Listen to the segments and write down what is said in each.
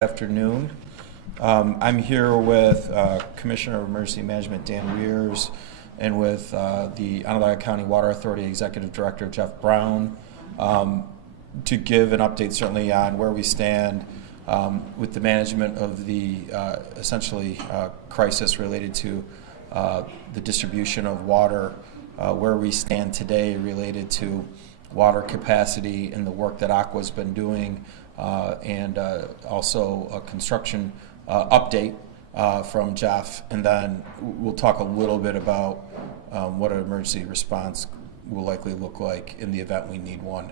Afternoon. I'm here with Commissioner of Emergency Management Dan Rears and with the Onondaga County Water Authority Executive Director Jeff Brown to give an update certainly on where we stand with the management of the essentially crisis related to the distribution of water, where we stand today related to water capacity and the work that OCWA has been doing, and also a construction update from Jeff, and then we'll talk a little bit about what an emergency response will likely look like in the event we need one.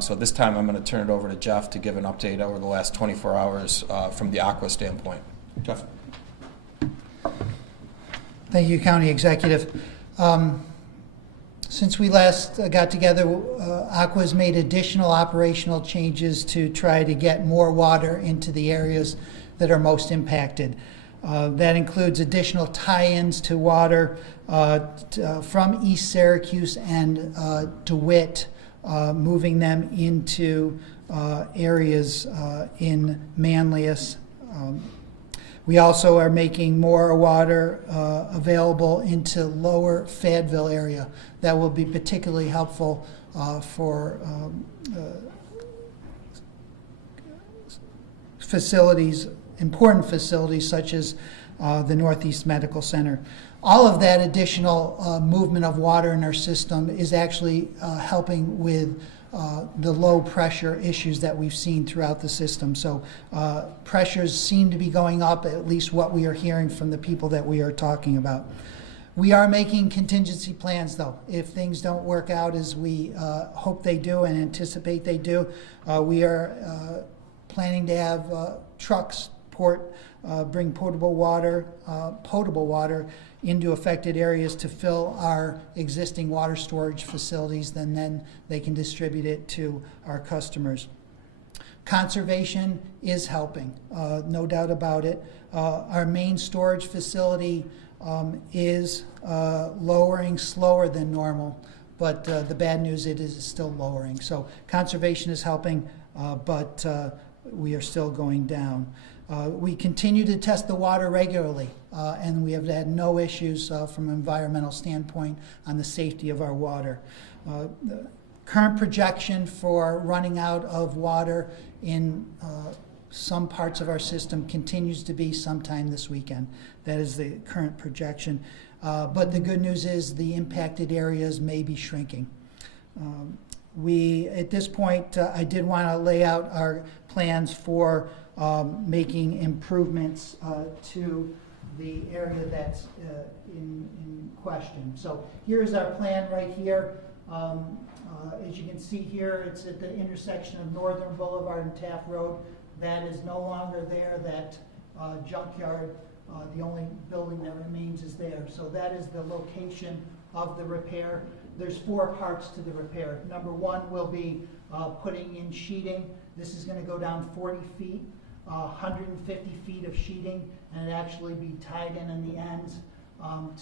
So this time I'm going to turn it over to Jeff to give an update over the last 24 hours from the OCWA standpoint. Jeff. Thank you, County Executive. Since we last got together, OCWA has made additional operational changes to try to get more water into the areas that are most impacted. That includes additional tie-ins to water from East Syracuse and DeWitt, moving them into areas in Manlius. We also are making more water available into lower Fayetteville area. That will be particularly helpful for facilities, important facilities such as the Northeast Medical Center. All of that additional movement of water in our system is actually helping with the low pressure issues that we've seen throughout the system. So pressures seem to be going up, at least what we are hearing from the people that we are talking about. We are making contingency plans though. If things don't work out as we hope they do and anticipate they do, we are planning to have trucks bring potable water into affected areas to fill our existing water storage facilities, then they can distribute it to our customers. Conservation is helping, no doubt about it. Our main storage facility is lowering slower than normal, but the bad news, it is still lowering. So conservation is helping, but we are still going down. We continue to test the water regularly, and we have had no issues from an environmental standpoint on the safety of our water. The current projection for running out of water in some parts of our system continues to be sometime this weekend. That is the current projection. But the good news is the impacted areas may be shrinking. At this point, I did want to lay out our plans for making improvements to the area that's in question. So here's our plan right here. As you can see here, it's at the intersection of Northern Boulevard and Taft Road. That is no longer there. That junkyard, the only building that remains is there. So that is the location of the repair. There's 4 parts to the repair. Number 1 will be putting in sheeting. This is going to go down 40 feet. 150 feet of sheeting, and it actually be tied in the ends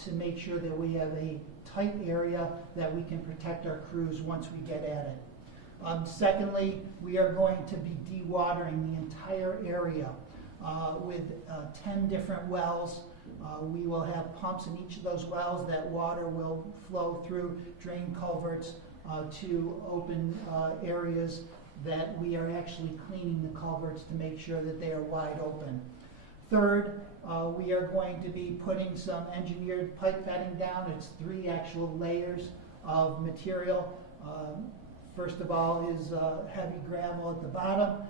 to make sure that we have a tight area that we can protect our crews once we get at it. Secondly, we are going to be dewatering the entire area with 10 different wells. We will have pumps in each of those wells. That water will flow through drain culverts to open areas that we are actually cleaning the culverts to make sure that they are wide open. Third, we are going to be putting some engineered pipe bedding down. It's 3 actual layers of material. First of all is heavy gravel at the bottom,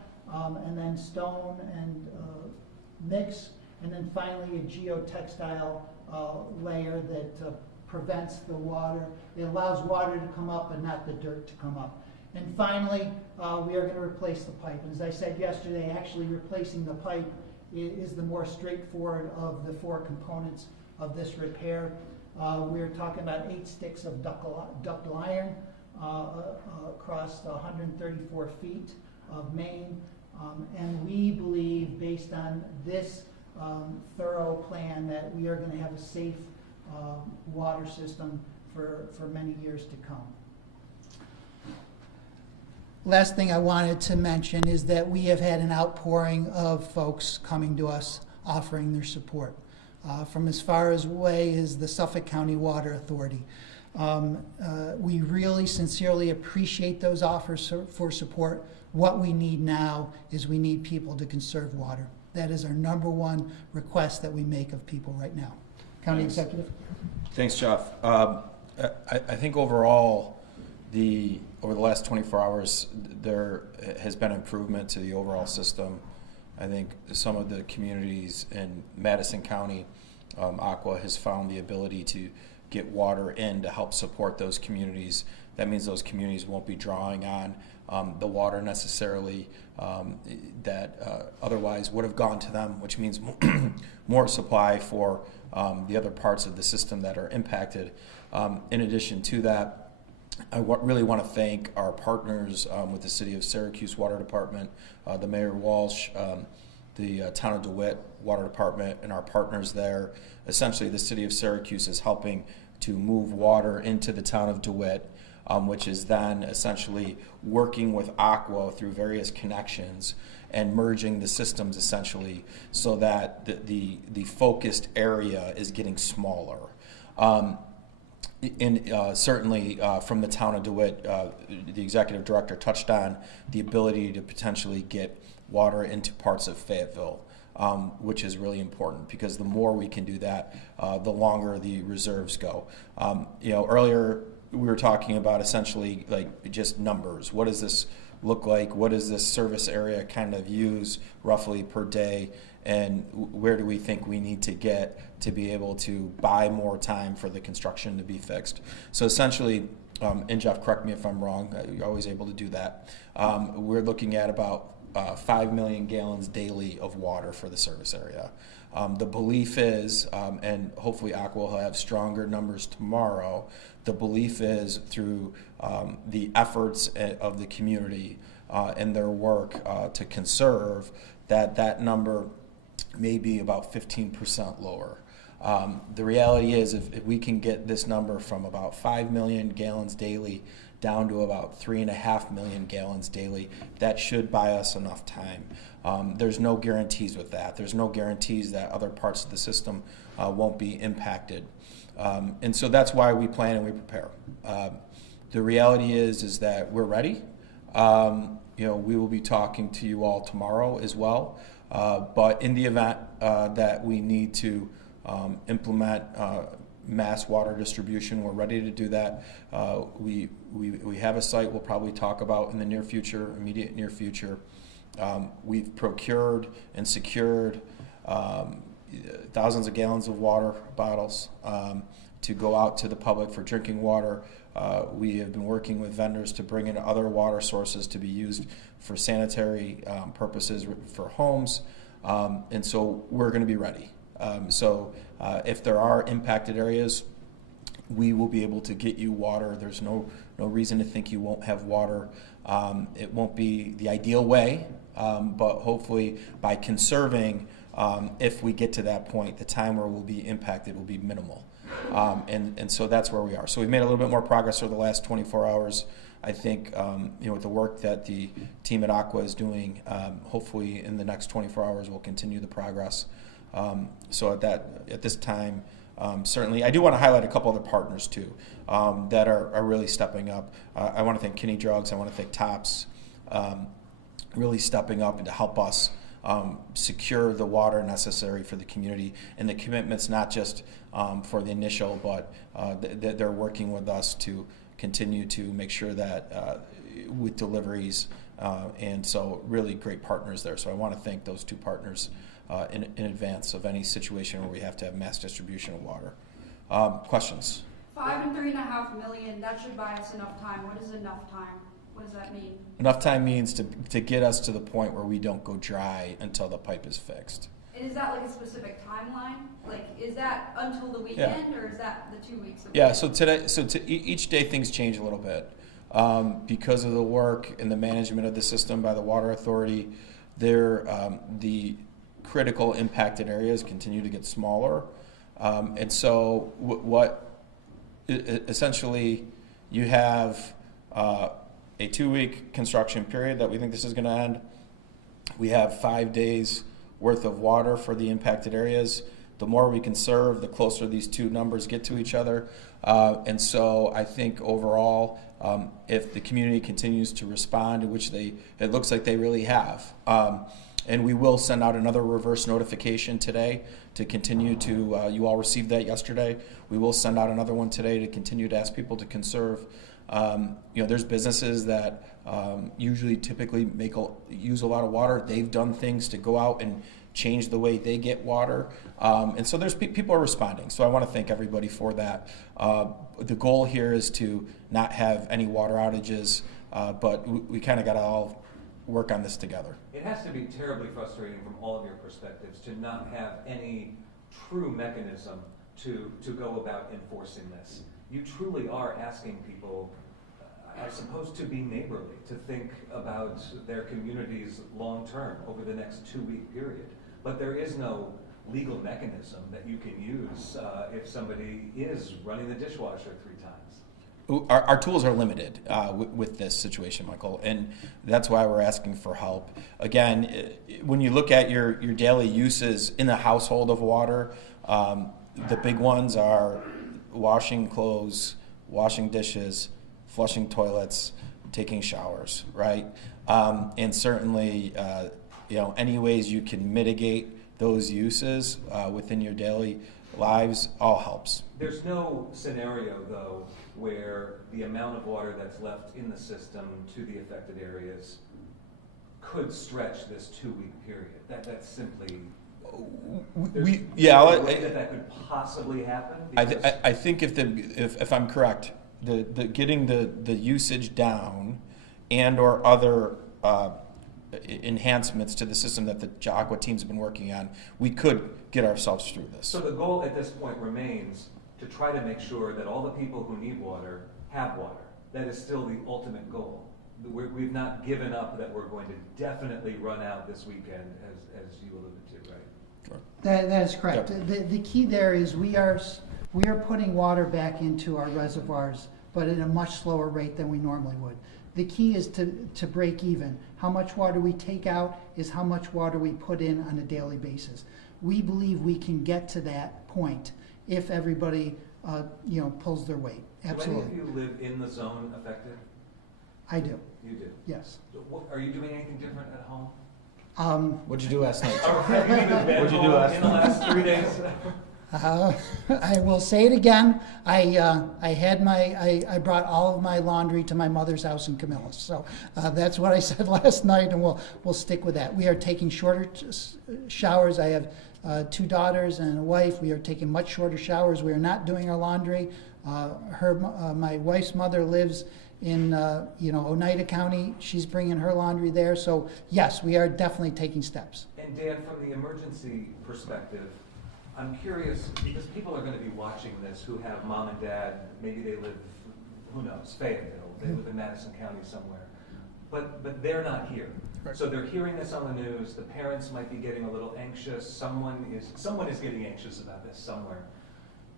and then stone and mix, and then finally a geotextile layer that prevents the water. It allows water to come up but not the dirt to come up. And finally, we are going to replace the pipe. And as I said yesterday, actually replacing the pipe is the more straightforward of the 4 components of this repair. We're talking about 8 sticks of ductile iron across 134 feet of main. And we believe, based on this thorough plan, that we are going to have a safe water system for many years to come. Last thing I wanted to mention is that we have had an outpouring of folks coming to us offering their support. From as far away as the Suffolk County Water Authority. We really sincerely appreciate those offers for support. What we need now is we need people to conserve water. That is our number one request that we make of people right now. County Executive? Thanks, Jeff. I think overall, over the last 24 hours, there has been improvement to the overall system. I think some of the communities in Madison County, OCWA has found the ability to get water in to help support those communities. That means those communities won't be drawing on the water necessarily that otherwise would have gone to them, which means more supply for the other parts of the system that are impacted. In addition to that, I really want to thank our partners with the City of Syracuse Water Department, the Mayor Walsh, the Town of DeWitt Water Department, and our partners there. Essentially, the City of Syracuse is helping to move water into the Town of DeWitt, which is then essentially working with OCWA through various connections and merging the systems essentially so that the focused area is getting smaller. Certainly from the Town of DeWitt, the executive director touched on the ability to potentially get water into parts of Fayetteville, which is really important because the more we can do that, the longer the reserves go. Earlier we were talking about essentially like just numbers. What does this look like? What does this service area kind of use roughly per day? And where do we think we need to get to be able to buy more time for the construction to be fixed? So essentially, and Jeff, correct me if I'm wrong, you're always able to do that. We're looking at about 5 million gallons daily of water for the service area. The belief is, and hopefully ACWA will have stronger numbers tomorrow, the belief is through the efforts of the community and their work to conserve that number may be about 15% lower. The reality is if we can get this number from about 5 million gallons daily down to about 3.5 million gallons daily, that should buy us enough time. There's no guarantees with that. There's no guarantees that other parts of the system won't be impacted. And so that's why we plan and we prepare. The reality is that we're ready. We will be talking to you all tomorrow as well. But in the event that we need to implement mass water distribution, we're ready to do that. We have a site we'll probably talk about in the near future, immediate near future. We've procured and secured thousands of gallons of water bottles to go out to the public for drinking water. We have been working with vendors to bring in other water sources to be used for sanitary purposes for homes. And so we're going to be ready. If there are impacted areas, we will be able to get you water. There's no reason to think you won't have water. It won't be the ideal way, but hopefully by conserving, if we get to that point, the time where we'll be impacted will be minimal. And so that's where we are. So we've made a little bit more progress over the last 24 hours. I think with the work that the team at OCWA is doing, hopefully in the next 24 hours we'll continue the progress. So at this time, certainly, I do want to highlight a couple other partners too that are really stepping up. I want to thank Kinney Drugs. I want to thank Tops, really stepping up and to help us secure the water necessary for the community, and the commitments not just for the initial, but they're working with us to continue to make sure that with deliveries, and so really great partners there. So I want to thank those two partners in advance of any situation where we have to have mass distribution of water. Questions? 5 and 3.5 million, that should buy us enough time. What is enough time? What does that mean? Enough time means to get us to the point where we don't go dry until the pipe is fixed. And is that like a specific timeline? Like, is that until the weekend, or is that the 2 weeks? Yeah, so each day things change a little bit. Because of the work and the management of the system by the Water Authority, the critical impacted areas continue to get smaller. And so essentially you have a 2-week construction period that we think this is going to end. We have 5 days worth of water for the impacted areas. The more we can serve, the closer these two numbers get to each other. And so I think overall, if the community continues to respond, which it looks like they really have, and we will send out another reverse notification today to continue to, you all received that yesterday. We will send out another one today to continue to ask people to conserve. There's businesses that usually typically use a lot of water. They've done things to go out and change the way they get water. And so there's people are responding. So I want to thank everybody for that. The goal here is to not have any water outages, but we kind of got to all work on this together. It has to be terribly frustrating from all of your perspectives to not have any true mechanism to go about enforcing this. You truly are asking people, I suppose, to be neighborly, to think about their communities long term over the next 2-week period. But there is no legal mechanism that you can use if somebody is running the dishwasher 3 times. Our tools are limited with this situation, Michael, and that's why we're asking for help. Again, when you look at your daily uses in the household of water, the big ones are washing clothes, washing dishes, flushing toilets, taking showers, right? And certainly, any ways you can mitigate those uses within your daily lives all helps. There's no scenario, though, where the amount of water that's left in the system to the affected areas could stretch this 2-week period. That's simply... way that could possibly happen? I think if I'm correct, the getting the usage down and or other enhancements to the system that the OCWA team's been working on, we could get ourselves through this. So the goal at this point remains to try to make sure that all the people who need water have water. That is still the ultimate goal. We've not given up that we're going to definitely run out this weekend, as you alluded to, right? Sure. That is correct. The key there is we are putting water back into our reservoirs, but at a much slower rate than we normally would. The key is to break even. How much water we take out is how much water we put in on a daily basis. We believe we can get to that point if everybody pulls their weight. Absolutely. Do any of you live in the zone affected? I do. You do? Yes. Are you doing anything different at home? What'd you do last night? Have you even been What'd you do home in the last 3 days? I will say it again. I brought all of my laundry to my mother's house in Camillus. So that's what I said last night, and we'll stick with that. We are taking shorter showers. I have 2 daughters and a wife. We are taking much shorter showers. We are not doing our laundry. My wife's mother lives in Oneida County. She's bringing her laundry there. So yes, we are definitely taking steps. And Dan, from the emergency perspective, I'm curious, because people are going to be watching this who have mom and dad, maybe they live, who knows, Fayetteville, they live in Madison County somewhere, but they're not here. Right. So they're hearing this on the news, the parents might be getting a little anxious, someone is getting anxious about this somewhere.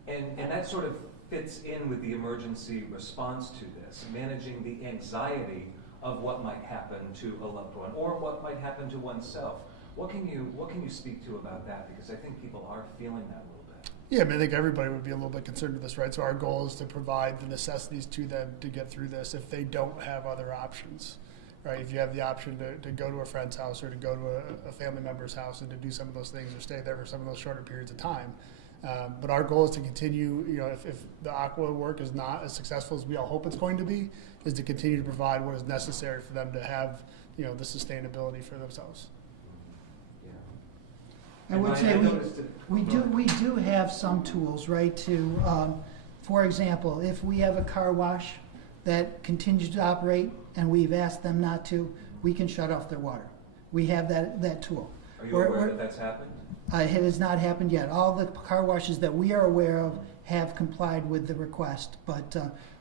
And that sort of fits in with the emergency response to this, managing the anxiety of what might happen to a loved one or what might happen to oneself. What can you speak to about that? Because I think people are feeling that a little bit. Yeah, I mean, I think everybody would be a little bit concerned with this, right? So our goal is to provide the necessities to them to get through this if they don't have other options, right? If you have the option to go to a friend's house or to go to a family member's house and to do some of those things or stay there for some of those shorter periods of time. But our goal is to continue, if the OCWA work is not as successful as we all hope it's going to be, is to continue to provide what is necessary for them to have, the sustainability for themselves. I would say we do have some tools, right, to, for example, if we have a car wash that continues to operate and we've asked them not to, we can shut off their water. We have that tool. Are you aware that that's happened? It has not happened yet. All the car washes that we are aware of have complied with the request, but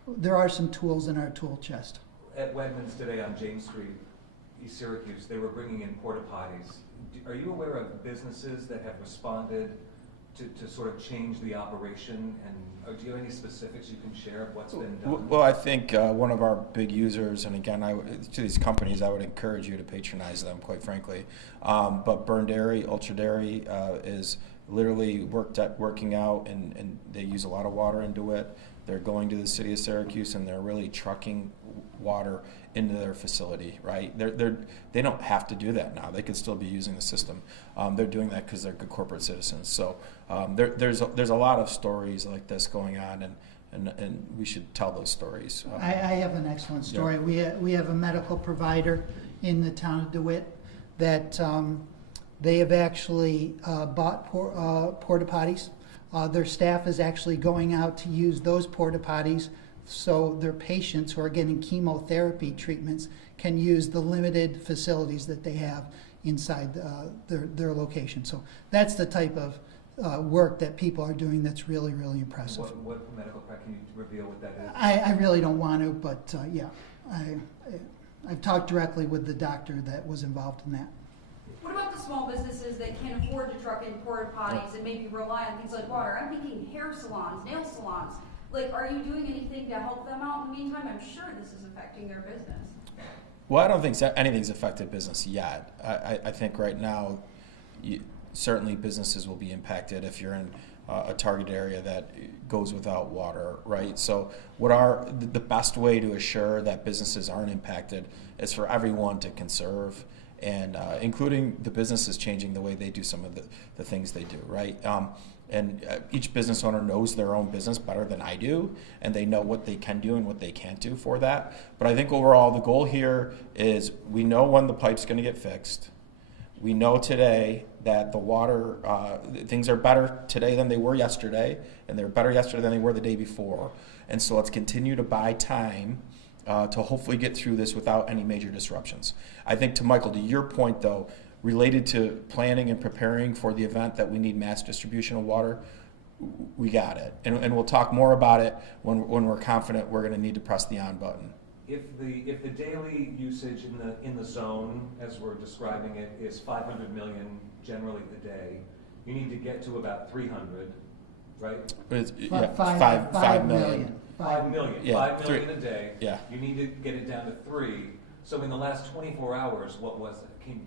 there are some tools in our tool chest. At Wegmans today on James Street, East Syracuse, they were bringing in porta potties. Are you aware of businesses that have responded to sort of change the operation? And do you have any specifics you can share of what's been done? Well, I think one of our big users, and again, to these companies, I would encourage you to patronize them, quite frankly. But Burn Dairy, Ultra Dairy is literally working out, and they use a lot of water into it. They're going to the city of Syracuse, and they're really trucking water into their facility, right? They don't have to do that now. They could still be using the system. They're doing that because they're good corporate citizens. So there's a lot of stories like this going on, and we should tell those stories. I have an excellent story. Yeah. We have a medical provider in the town of DeWitt that they have actually bought porta potties. Their staff is actually going out to use those porta potties so their patients who are getting chemotherapy treatments can use the limited facilities that they have inside their location. So that's the type of work that people are doing that's really, really impressive. What medical practice, can you reveal what that is? I really don't want to, but yeah, I've talked directly with the doctor that was involved in that. What about the small businesses that can't afford to truck in porta potties and maybe rely on things like water? I'm thinking hair salons, nail salons. Like, are you doing anything to help them out in the meantime? I'm sure this is affecting their business. Well, I don't think anything's affected business yet. I think right now, certainly businesses will be impacted if you're in a target area that goes without water, right? So the best way to assure that businesses aren't impacted is for everyone to conserve, and including the businesses changing the way they do some of the things they do, right? And each business owner knows their own business better than I do, and they know what they can do and what they can't do for that. But I think overall the goal here is we know when the pipe's going to get fixed. We know today that the water, things are better today than they were yesterday, and they're better yesterday than they were the day before. And so let's continue to buy time to hopefully get through this without any major disruptions. I think, to Michael, to your point though, related to planning and preparing for the event that we need mass distribution of water, we got it. And we'll talk more about it when we're confident we're going to need to press the on button. If the daily usage in the zone, as we're describing it, is 500 million generally a day, you need to get to about 300, right? It's, Five million. 5 million. Yeah, 5 million a day. Yeah. You need to get it down to 3. So in the last 24 hours, what was it?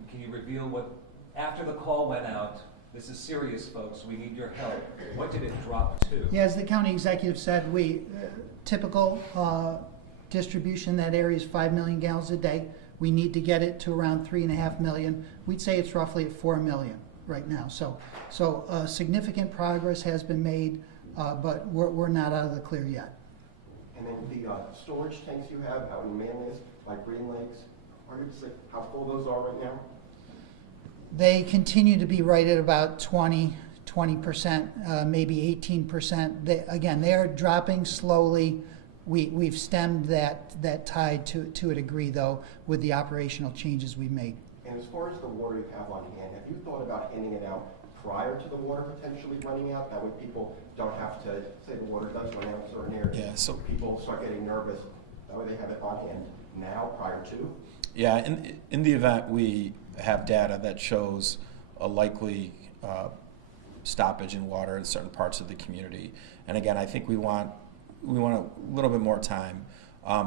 Can you reveal what, after the call went out, this is serious, folks, we need your help, what did it drop to? Yeah, as the county executive said, typical distribution in that area is 5 million gallons a day. We need to get it to around 3.5 million. We'd say it's roughly at 4 million right now. So significant progress has been made, but we're not out of the clear yet. And then the storage tanks you have out in Manlius, like Green Lakes, are you say how full those are right now? They continue to be right at about 20%, maybe 18%. They are dropping slowly. We've stemmed that tide to a degree, though, with the operational changes we've made. And as far as the water you have on hand, have you thought about handing it out prior to the water potentially running out? That way people don't have to say the water does run out in certain areas. Yeah, so people start getting nervous. That way they have it on hand now prior to. yeah, in the event we have data that shows a likely stoppage in water in certain parts of the community. And again, I think we want a little bit more time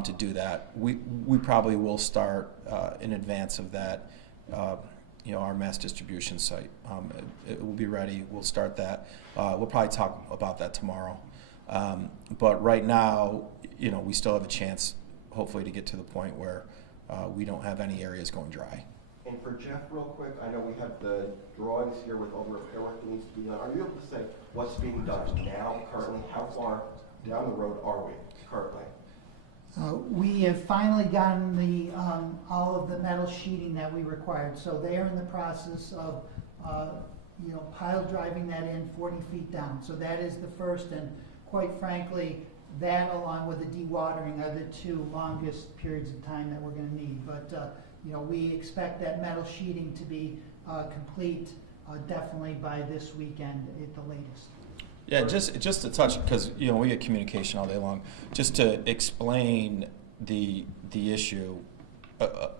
to do that. We probably will start in advance of that. Our mass distribution site. It will be ready. We'll start that. We'll probably talk about that tomorrow. But right now, we still have a chance, hopefully, to get to the point where we don't have any areas going dry. And for Jeff, real quick, I know we have the drawings here with all the repair work that needs to be done. Are you able to say what's being done now, currently? How far down the road are we currently? We have finally gotten all of the metal sheeting that we required. So they are in the process of pile driving that in 40 feet down. So that is the first, and quite frankly, that along with the dewatering are the two longest periods of time that we're going to need. But we expect that metal sheeting to be complete definitely by this weekend at the latest. Yeah, just to touch, because we get communication all day long. Just to explain the issue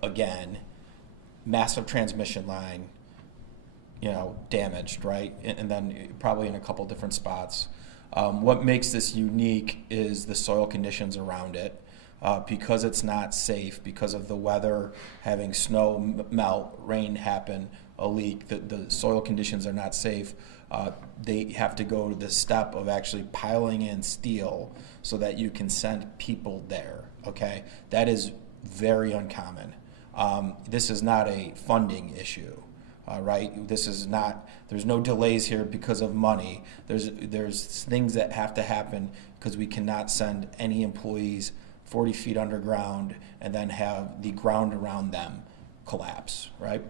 again, massive transmission line, damaged, right? And then probably in a couple different spots. What makes this unique is the soil conditions around it. Because it's not safe, because of the weather, having snow melt, rain happen, a leak, the soil conditions are not safe. They have to go to the step of actually piling in steel so that you can send people there, okay? That is very uncommon. This is not a funding issue. Right? This is not. There's no delays here because of money. There's things that have to happen because we cannot send any employees 40 feet underground and then have the ground around them collapse. Right?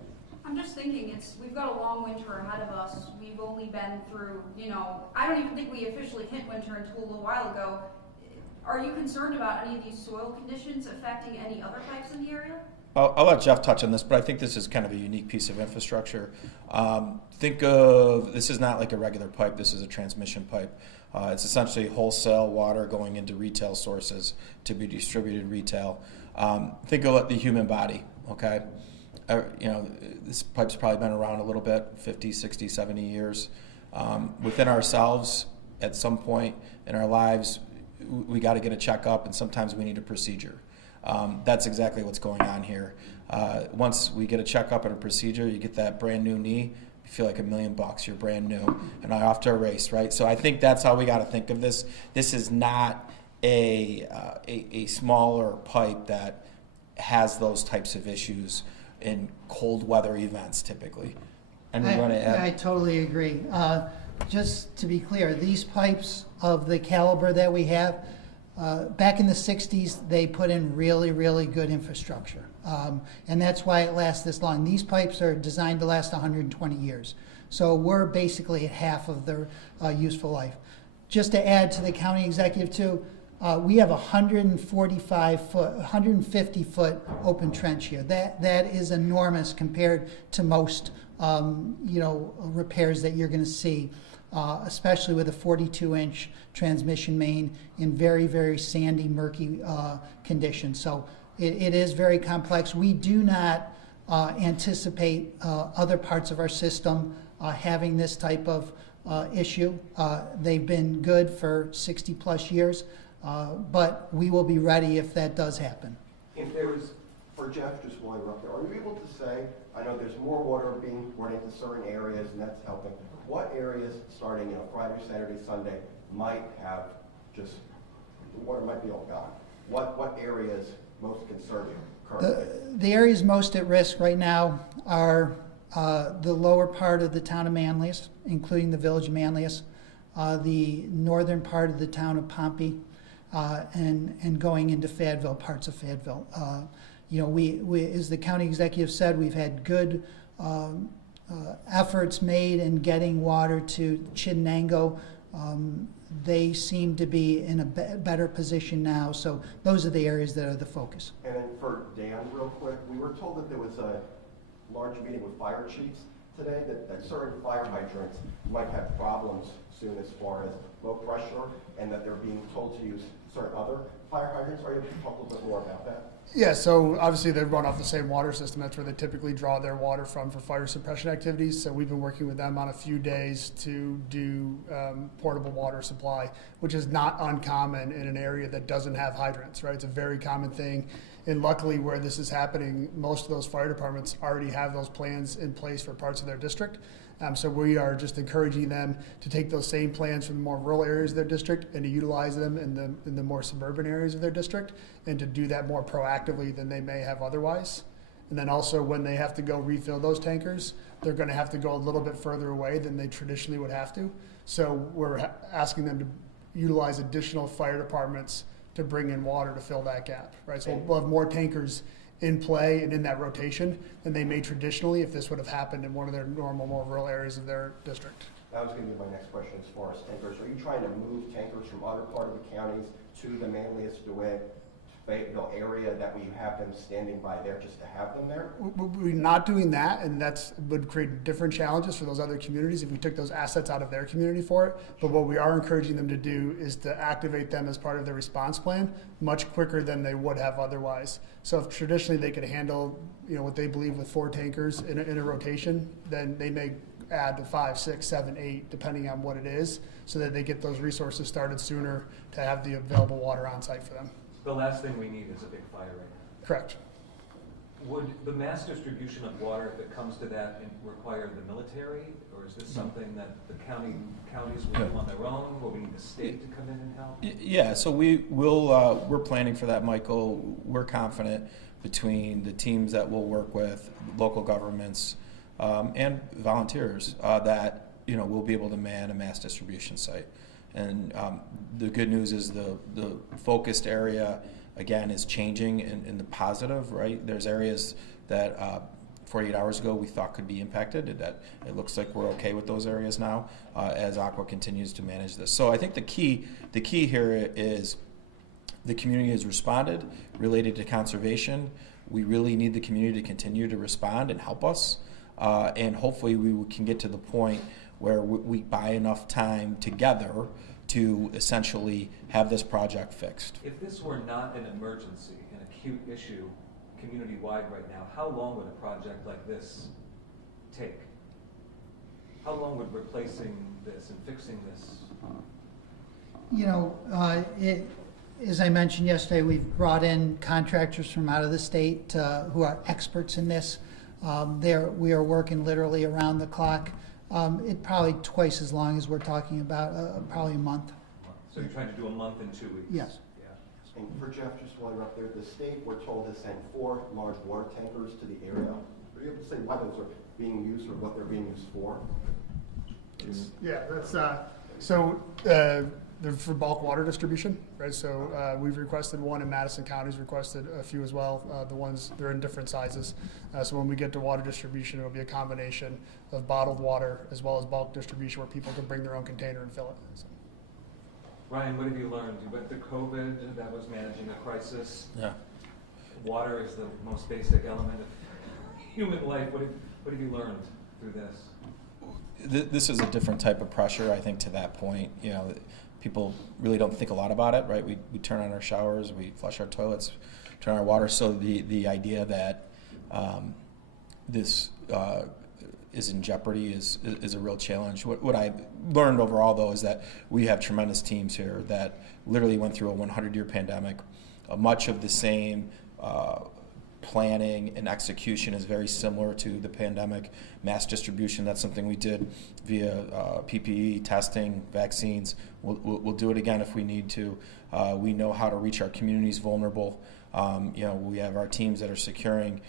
I'm just thinking we've got a long winter ahead of us. We've only been through, I don't even think we officially hit winter until a little while ago. Are you concerned about any of these soil conditions affecting any other pipes in the area? I'll let Jeff touch on this, but I think this is kind of a unique piece of infrastructure. Think of, this is not like a regular pipe, this is a transmission pipe. It's essentially wholesale water going into retail sources to be distributed retail. Think of the human body, okay? This pipe's probably been around a little bit, 50, 60, 70 years. Within ourselves, at some point in our lives, we got to get a checkup, and sometimes we need a procedure. That's exactly what's going on here. Once we get a checkup and a procedure, you get that brand new knee, you feel like $1 million, you're brand new, and I'm off to a race, right? So I think that's how we got to think of this. This is not a smaller pipe that has those types of issues in cold weather events typically. And you want to add? I totally agree. Just to be clear, these pipes of the caliber that we have, back in the 60s, they put in really, really good infrastructure. And that's why it lasts this long. These pipes are designed to last 120 years. So we're basically at half of their useful life. Just to add to the county executive too, we have 150 foot open trench here. That is enormous compared to most repairs that you're going to see. Especially with a 42-inch transmission main in very, very sandy, murky conditions. So it is very complex. We do not anticipate other parts of our system having this type of issue. They've been good for 60 plus years, but we will be ready if that does happen. If there was, for Jeff, just while you're up there, are you able to say, I know there's more water being run into certain areas and that's helping. What areas, starting Friday, Saturday, Sunday, might have just, the water might be all gone? What areas most concern you currently? The areas most at risk right now are the lower part of the town of Manlius, including the village of Manlius, the northern part of the town of Pompey, and going into Fayetteville, parts of Fayetteville. We, as the county executive said, we've had good efforts made in getting water to Chittenango. They seem to be in a better position now, so those are the areas that are the focus. And then for Dan, real quick, we were told that there was a large meeting with fire chiefs today, that certain fire hydrants might have problems soon as far as low pressure, and that they're being told to use certain other fire hydrants. Are you able to talk a little bit more about that? Yeah, so obviously they run off the same water system. That's where they typically draw their water from for fire suppression activities. So we've been working with them on a few days to do portable water supply, which is not uncommon in an area that doesn't have hydrants, right? It's a very common thing. And luckily where this is happening, most of those fire departments already have those plans in place for parts of their district. So we are just encouraging them to take those same plans from the more rural areas of their district and to utilize them in the more suburban areas of their district, and to do that more proactively than they may have otherwise. And then also when they have to go refill those tankers, they're going to have to go a little bit further away than they traditionally would have to. So we're asking them to utilize additional fire departments to bring in water to fill that gap, right? So we'll have more tankers in play and in that rotation than they may traditionally if this would have happened in one of their normal, more rural areas of their district. That was going to be my next question as far as tankers. Are you trying to move tankers from other part of the counties to the Manlius, DeWitt, Fayetteville area that we have them standing by there just to have them there? We're not doing that, and that would create different challenges for those other communities if we took those assets out of their community for it. But what we are encouraging them to do is to activate them as part of their response plan much quicker than they would have otherwise. So if traditionally they could handle what they believe with 4 tankers in a rotation, then they may add the 5, 6, 7, 8, depending on what it is, so that they get those resources started sooner to have the available water on site for them. The last thing we need is a big fire rate. Correct. Would the mass distribution of water, if it comes to that, require the military, or is this something that the counties will do on their own? Will we need the state to come in and help? Yeah, so we're planning for that, Michael. We're confident between the teams that we'll work with, local governments, and volunteers, that we'll be able to man a mass distribution site. And the good news is the focused area, again, is changing in the positive, right? There's areas that 48 hours ago we thought could be impacted, that it looks like we're okay with those areas now as OCWA continues to manage this. So I think the key here is the community has responded related to conservation. We really need the community to continue to respond and help us. And hopefully we can get to the point where we buy enough time together to essentially have this project fixed. If this were not an emergency, an acute issue community-wide right now, how long would a project like this take? How long would replacing this and fixing this? As I mentioned yesterday, we've brought in contractors from out of the state who are experts in this. We are working literally around the clock. It probably twice as long as we're talking about, probably a month. So you're trying to do a month in 2 weeks? Yes. Yeah. And for Jeff, just while you're up there, the state, we're told, has sent 4 large water tankers to the area. Are you able to say why those are being used or what they're being used for? Yeah, that's they're for bulk water distribution, right? So we've requested one, and Madison County's requested a few as well. The ones, they're in different sizes. So when we get to water distribution, it'll be a combination of bottled water as well as bulk distribution where people can bring their own container and fill it. So. Ryan, what have you learned? You went through COVID, that was managing a crisis. Yeah. Water is the most basic element of human life. What have you learned through this? This is a different type of pressure, I think, to that point. People really don't think a lot about it, right? We turn on our showers, we flush our toilets, turn on our water. So the idea that this is in jeopardy is a real challenge. What I learned overall, though, is that we have tremendous teams here that literally went through a 100-year pandemic. Much of the same planning and execution is very similar to the pandemic. Mass distribution, that's something we did via PPE, testing, vaccines. We'll do it again if we need to. We know how to reach our communities vulnerable. We have our teams that are securing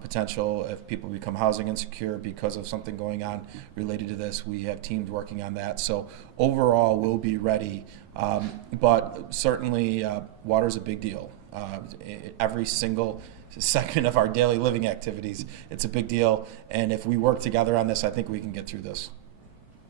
potential if people become housing insecure because of something going on related to this. We have teams working on that. So overall, we'll be ready. But certainly, water is a big deal. Every single second of our daily living activities, it's a big deal. And if we work together on this, I think we can get through this.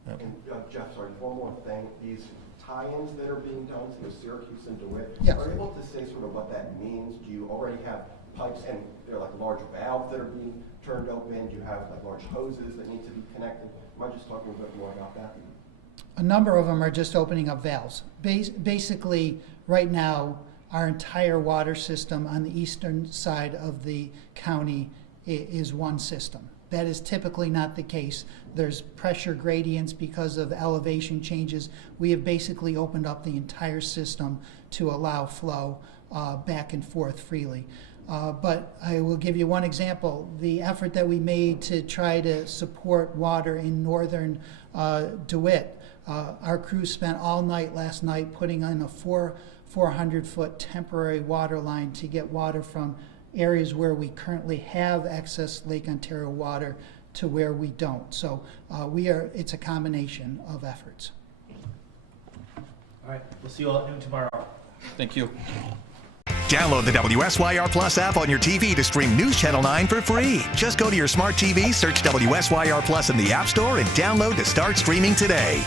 Yep. And Jeff, sorry, one more thing. These tie-ins that are being done to Syracuse and DeWitt, Yes. are you able to say sort of what that means? Do you already have pipes, and they're like large valves that are being turned open? Do you have like large hoses that need to be connected? Am I just talking a bit more about that? A number of them are just opening up valves. Basically, right now, our entire water system on the eastern side of the county is one system. That is typically not the case. There's pressure gradients because of elevation changes. We have basically opened up the entire system to allow flow back and forth freely. But I will give you one example. The effort that we made to try to support water in northern DeWitt, our crew spent all night last night putting in a 400-foot temporary water line to get water from areas where we currently have excess Lake Ontario water to where we don't. So it's a combination of efforts. All right, we'll see you all at noon tomorrow. Thank you. Download the WSYR Plus app on your TV to stream News Channel 9 for free. Just go to your smart TV, search WSYR Plus in the App Store, and download to start streaming today.